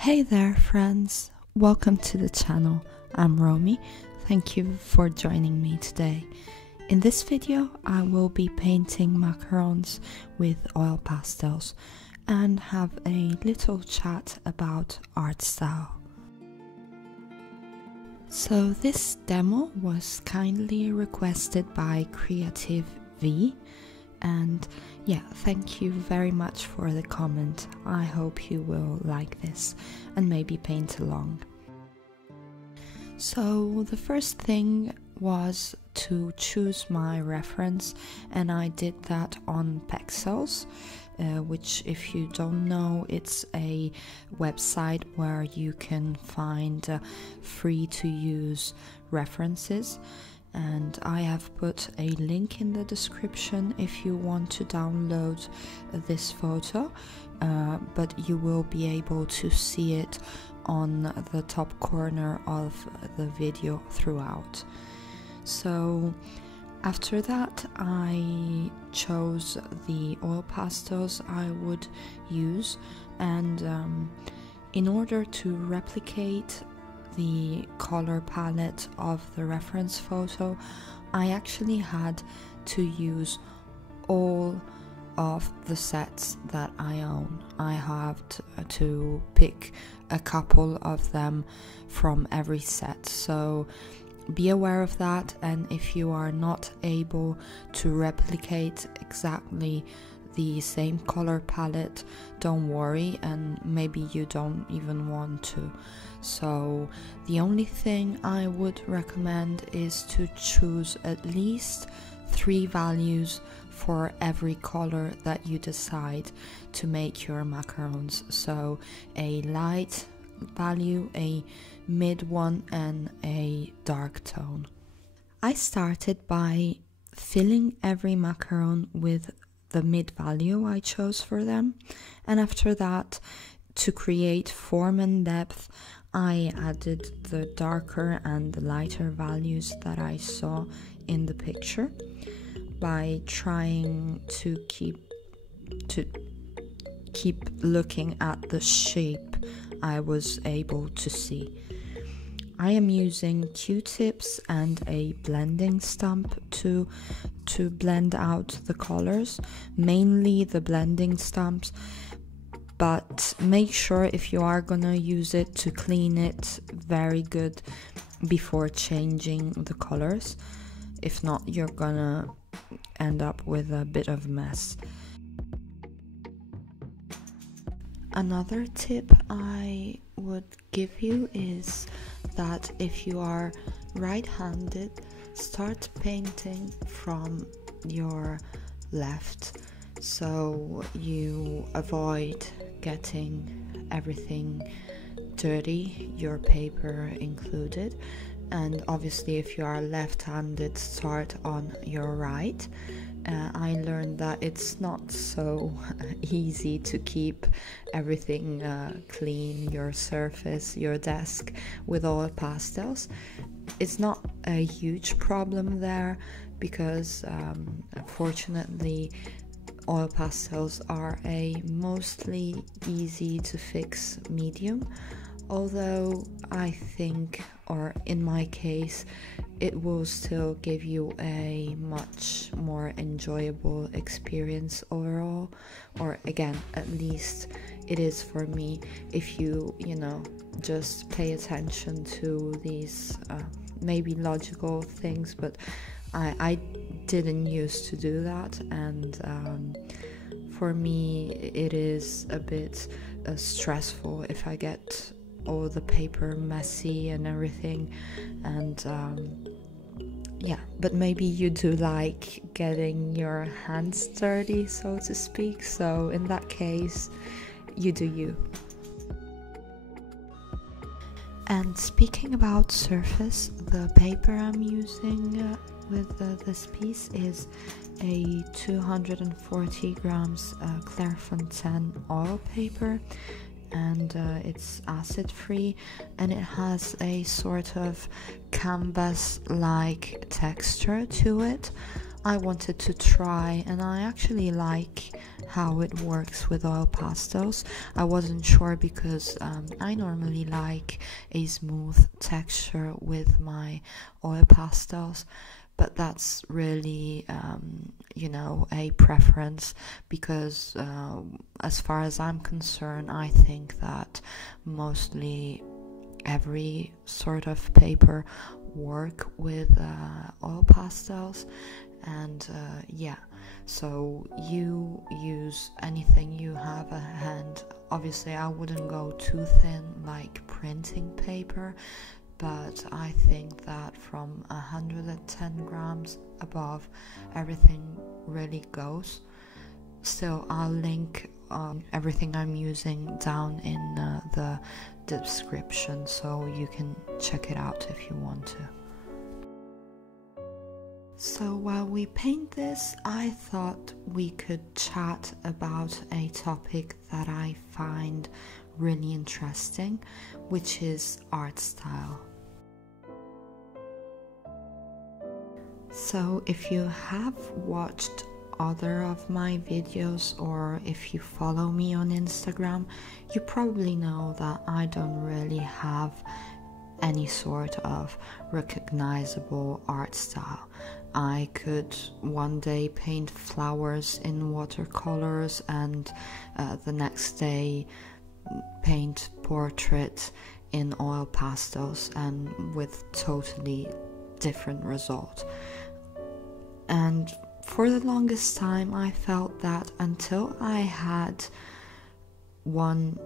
Hey there friends, welcome to the channel. I'm Romy, thank you for joining me today. In this video I will be painting macarons with oil pastels and have a little chat about art style. So this demo was kindly requested by Creative V, and yeah, thank you very much for the comment. I hope you will like this and maybe paint along. So the first thing was to choose my reference, and I did that on pastels, which, if you don't know, it's a website where you can find free to use references. And I have put a link in the description if you want to download this photo, but you will be able to see it on the top corner of the video throughout. So after that I chose the oil pastels I would use, and in order to replicate the color palette of the reference photo, I actually had to use all of the sets that I own. I have to pick a couple of them from every set, so be aware of that. And if you are not able to replicate exactly the same color palette, don't worry, and maybe you don't even want to. So the only thing I would recommend is to choose at least 3 values for every color that you decide to make your macarons. So a light value, a mid one, and a dark tone. I started by filling every macaron with the mid value I chose for them, and after that, to create form and depth, I added the darker and the lighter values that I saw in the picture by trying to keep looking at the shape I was able to see. I am using Q-tips and a blending stump to blend out the colors, mainly the blending stumps, but make sure if you are gonna use it to clean it very good before changing the colors. If not, you're gonna end up with a bit of a mess. Another tip I would give you is that if you are right-handed, start painting from your left so you avoid getting everything dirty, your paper included. And obviously if you are left-handed, start on your right. I learned that it's not so easy to keep everything clean, your surface, your desk, with oil pastels. It's not a huge problem there because fortunately oil pastels are a mostly easy to fix medium, although I think, or in my case, it will still give you a much more enjoyable experience overall, or again, at least it is for me, if you just pay attention to these maybe logical things, but I didn't used to do that, and for me it is a bit stressful if I get all the paper messy and everything, and yeah, but maybe you do like getting your hands dirty, so to speak, so in that case you do you. And speaking about surface, the paper I'm using with this piece is a 240 grams Clairefontaine oil paper, and it's acid free, and it has a sort of canvas like texture to it. I wanted to try, and I actually like how it works with oil pastels. I wasn't sure because I normally like a smooth texture with my oil pastels, but that's really a preference, because as far as I'm concerned, I think that mostly every sort of paper work with oil pastels. And so you use anything you have at hand. Obviously I wouldn't go too thin like printing paper, but I think that from 110 grams above, everything really goes. Still, I'll link everything I'm using down in the description, so you can check it out if you want to. So while we paint this, I thought we could chat about a topic that I find really interesting, which is art style. So if you have watched other of my videos, or if you follow me on Instagram, you probably know that I don't really have any sort of recognizable art style. I could one day paint flowers in watercolors and the next day paint portraits in oil pastels, and with totally different result. And for the longest time I felt that until I had one,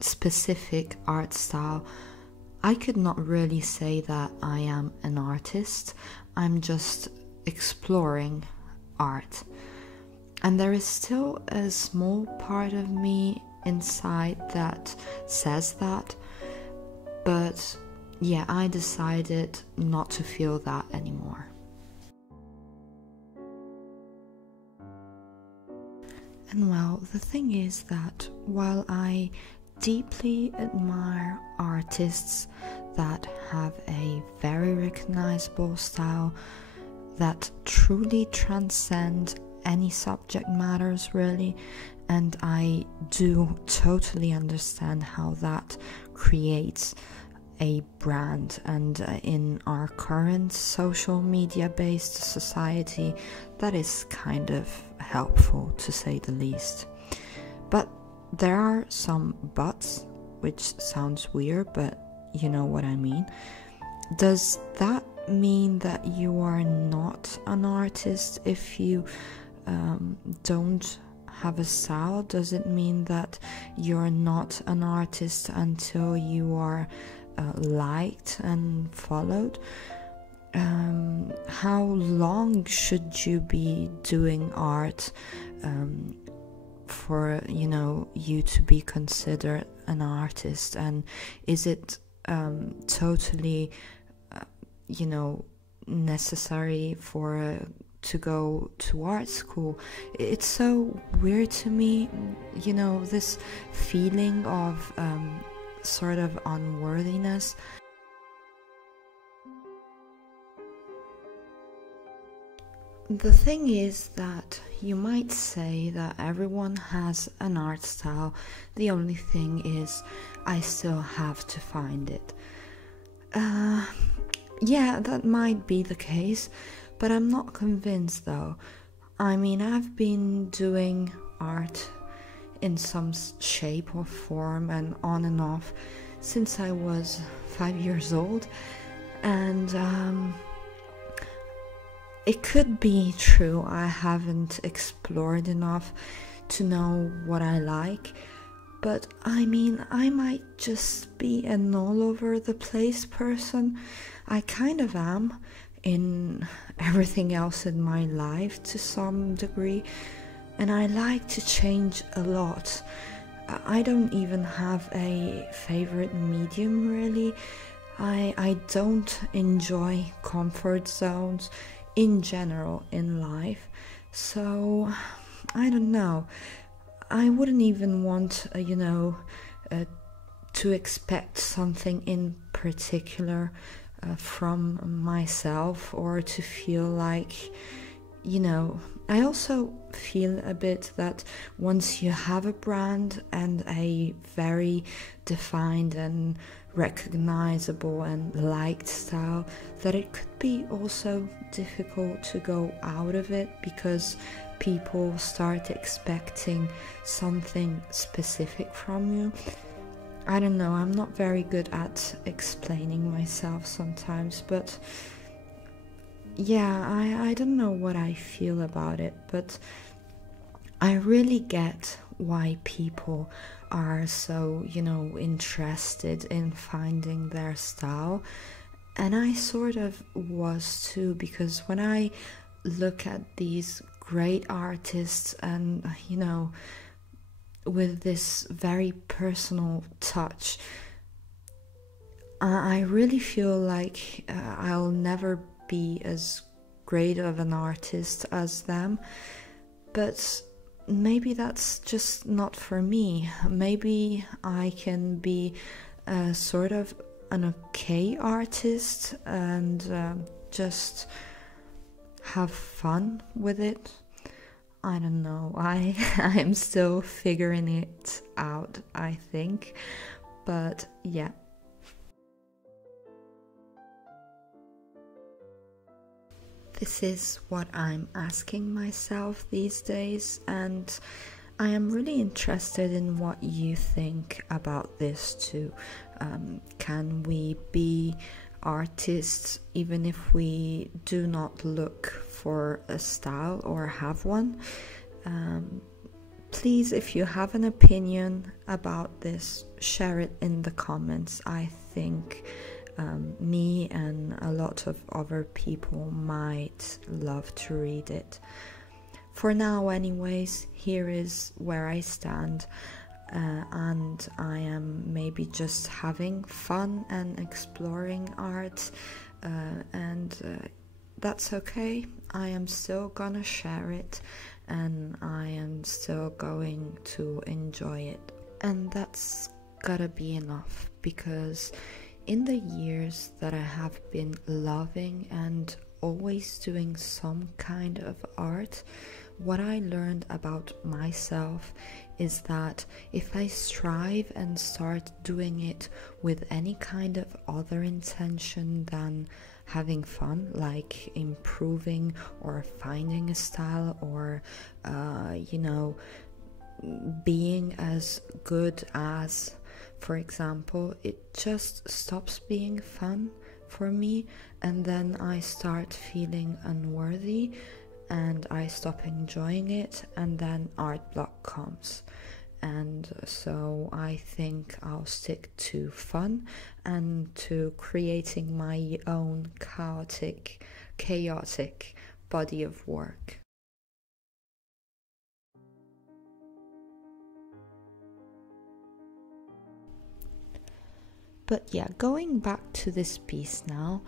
specific art style, I could not really say that I am an artist. I'm just exploring art. And there is still a small part of me inside that says that, but yeah, I decided not to feel that anymore. And well, the thing is that while I deeply admire artists that have a very recognizable style that truly transcend any subject matters really, and I do totally understand how that creates a brand, and in our current social media based society that is kind of helpful, to say the least. But there are some buts, which sounds weird, but you know what I mean. Does that mean that you are not an artist if you don't have a style? Does it mean that you're not an artist until you are liked and followed? How long should you be doing art for you to be considered an artist? And is it totally necessary to go to art school? It's so weird to me, this feeling of sort of unworthiness. The thing is that you might say that everyone has an art style. The only thing is I still have to find it. Yeah, that might be the case, but I'm not convinced though. I mean, I've been doing art in some shape or form and on and off since I was 5 years old, and it could be true I haven't explored enough to know what I like, but I mean, I might just be an all over the place person. I kind of am in everything else in my life to some degree, and I like to change a lot. I don't even have a favorite medium really. I don't enjoy comfort zones in general in life, so I don't know. I wouldn't even want to expect something in particular from myself, or to feel like you know, I also feel a bit that once you have a brand and a very defined and recognizable and liked style, that it could be also difficult to go out of it because people start expecting something specific from you. I don't know, I'm not very good at explaining myself sometimes, but yeah, I don't know what I feel about it, but I really get why people are so, you know, interested in finding their style. And I sort of was too, because when I look at these great artists and, you know, with this very personal touch, I really feel like I'll never be as great of an artist as them, but maybe that's just not for me. Maybe I can be sort of an okay artist and just have fun with it. I don't know, I'm still figuring it out, I think, but yeah. This is what I'm asking myself these days, and I am really interested in what you think about this too. Can we be artists even if we do not look for a style or have one? Please, if you have an opinion about this, share it in the comments. I think me and a lot of other people might love to read it. For now anyways, here is where I stand, and I am maybe just having fun and exploring art, and that's okay. I am still gonna share it, and I am still going to enjoy it, and that's gotta be enough, because in the years that I have been loving and always doing some kind of art, what I learned about myself is that if I strive and start doing it with any kind of other intention than having fun, like improving or finding a style or, you know, being as good as, for example, it just stops being fun for me, and then I start feeling unworthy and I stop enjoying it, and then art block comes. And so I think I'll stick to fun and to creating my own chaotic body of work. But yeah, going back to this piece now,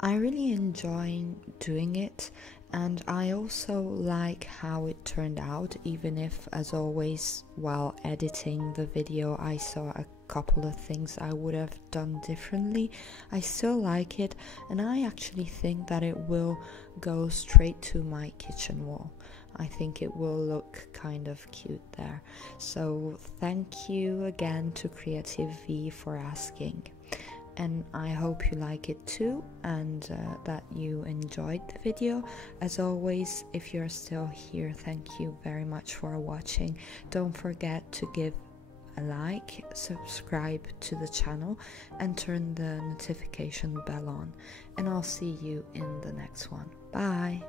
I really enjoy doing it, and I also like how it turned out, even if, as always, while editing the video I saw a couple of things I would have done differently. I still like it, and I actually think that it will go straight to my kitchen wall. I think it will look kind of cute there. So thank you again to Creative V for asking. And I hope you like it too, and that you enjoyed the video. As always, if you're still here, thank you very much for watching. Don't forget to give a like, subscribe to the channel, and turn the notification bell on. And I'll see you in the next one. Bye!